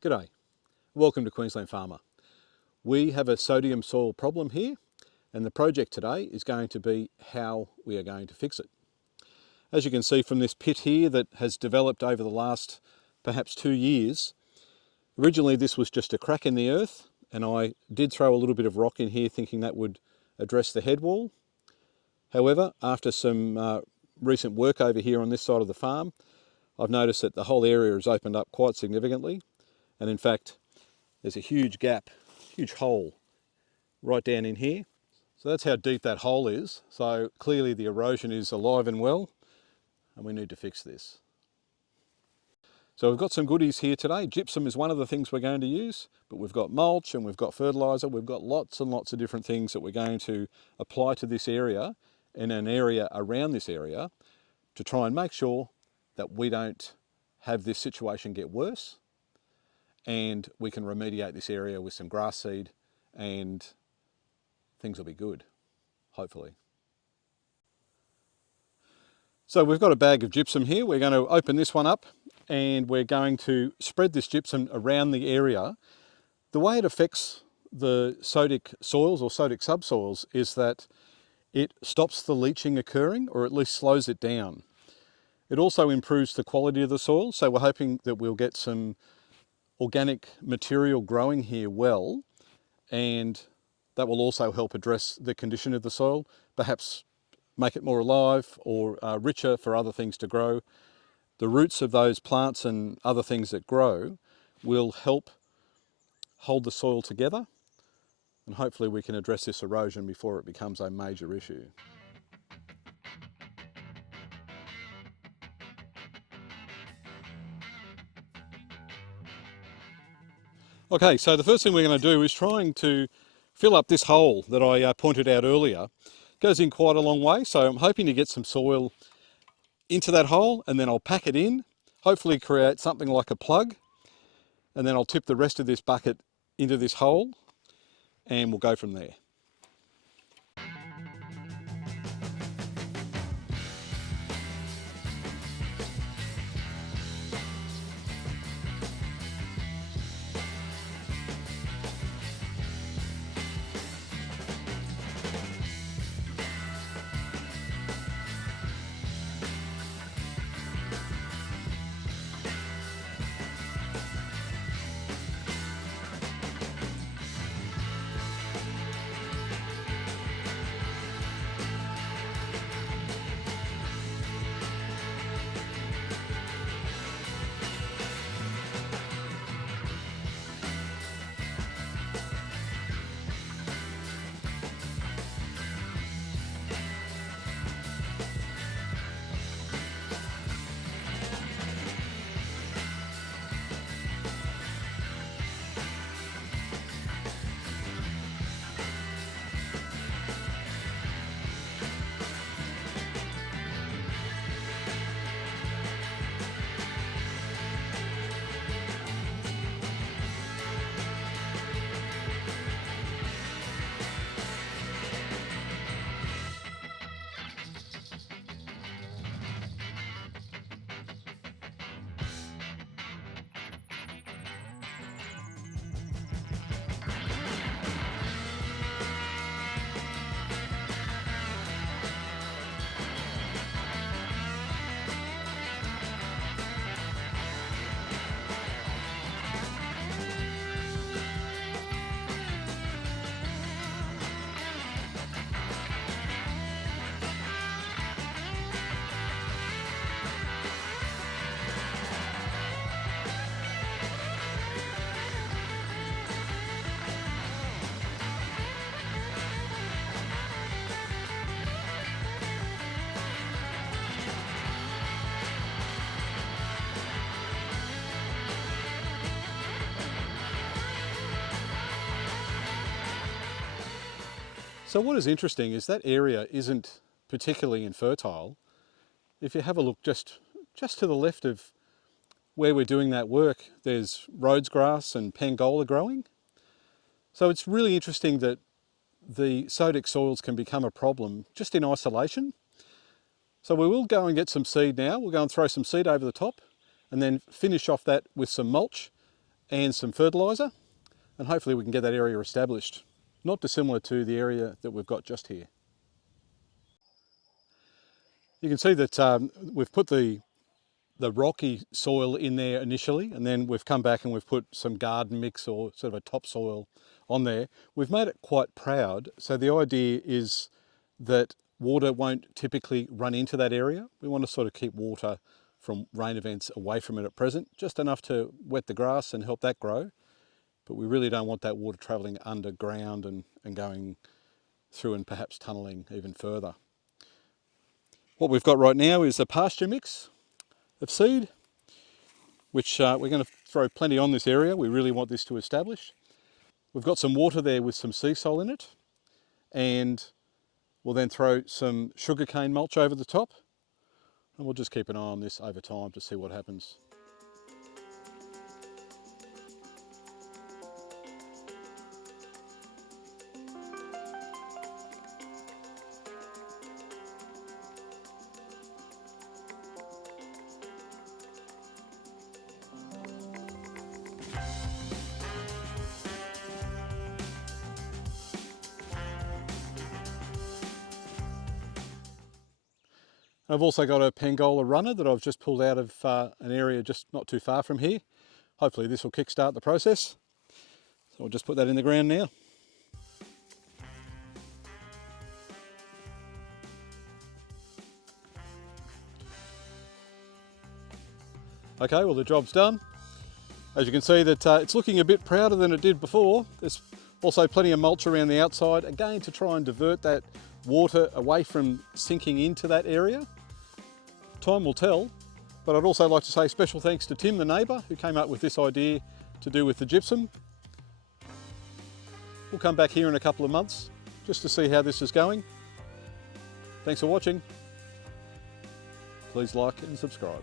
G'day, welcome to Queensland Farmer. We have a sodium soil problem here, and the project today is going to be how we are going to fix it. As you can see from this pit here that has developed over the last perhaps 2 years, originally this was just a crack in the earth, and I did throw a little bit of rock in here thinking that would address the head wall. However, after some recent work over here on this side of the farm, I've noticed that the whole area has opened up quite significantly. And in fact, there's a huge gap, huge hole right down in here. So that's how deep that hole is. So clearly the erosion is alive and well, and we need to fix this. So we've got some goodies here today. Gypsum is one of the things we're going to use, but we've got mulch and we've got fertiliser. We've got lots and lots of different things that we're going to apply to this area and an area around this area to try and make sure that we don't have this situation get worse, and we can remediate this area with some grass seed and things will be good, hopefully. So we've got a bag of gypsum here. We're going to open this one up and we're going to spread this gypsum around the area. The way it affects the sodic soils or sodic subsoils is that it stops the leaching occurring, or at least slows it down. It also improves the quality of the soil, so we're hoping that we'll get some organic material growing here well, and that will also help address the condition of the soil, perhaps make it more alive or richer for other things to grow. The roots of those plants and other things that grow will help hold the soil together, and hopefully we can address this erosion before it becomes a major issue. Okay, so the first thing we're going to do is trying to fill up this hole that I pointed out earlier. It goes in quite a long way, so I'm hoping to get some soil into that hole, and then I'll pack it in, hopefully create something like a plug, and then I'll tip the rest of this bucket into this hole and we'll go from there. So what is interesting is that area isn't particularly infertile. If you have a look just to the left of where we're doing that work, there's Rhodes grass and Pangola growing. So it's really interesting that the sodic soils can become a problem just in isolation. So we will go and get some seed now. We'll go and throw some seed over the top and then finish off that with some mulch and some fertiliser, and hopefully we can get that area established, not dissimilar to the area that we've got just here. You can see that we've put the rocky soil in there initially, and then we've come back and we've put some garden mix or sort of a topsoil on there. We've made it quite proud, so the idea is that water won't typically run into that area. We want to sort of keep water from rain events away from it at present, just enough to wet the grass and help that grow, but we really don't want that water travelling underground and going through and perhaps tunnelling even further. What we've got right now is a pasture mix of seed, which we're going to throw plenty on this area. We really want this to establish. We've got some water there with some sea salt in it, and we'll then throw some sugarcane mulch over the top, and we'll just keep an eye on this over time to see what happens. I've also got a Pangola runner that I've just pulled out of an area just not too far from here. Hopefully this will kickstart the process. So I'll just put that in the ground now. Okay, well the job's done. As you can see that it's looking a bit prouder than it did before. There's also plenty of mulch around the outside, again to try and divert that water away from sinking into that area. Time will tell, but I'd also like to say special thanks to Tim, the neighbour, who came up with this idea to do with the gypsum. We'll come back here in a couple of months just to see how this is going. Thanks for watching. Please like and subscribe.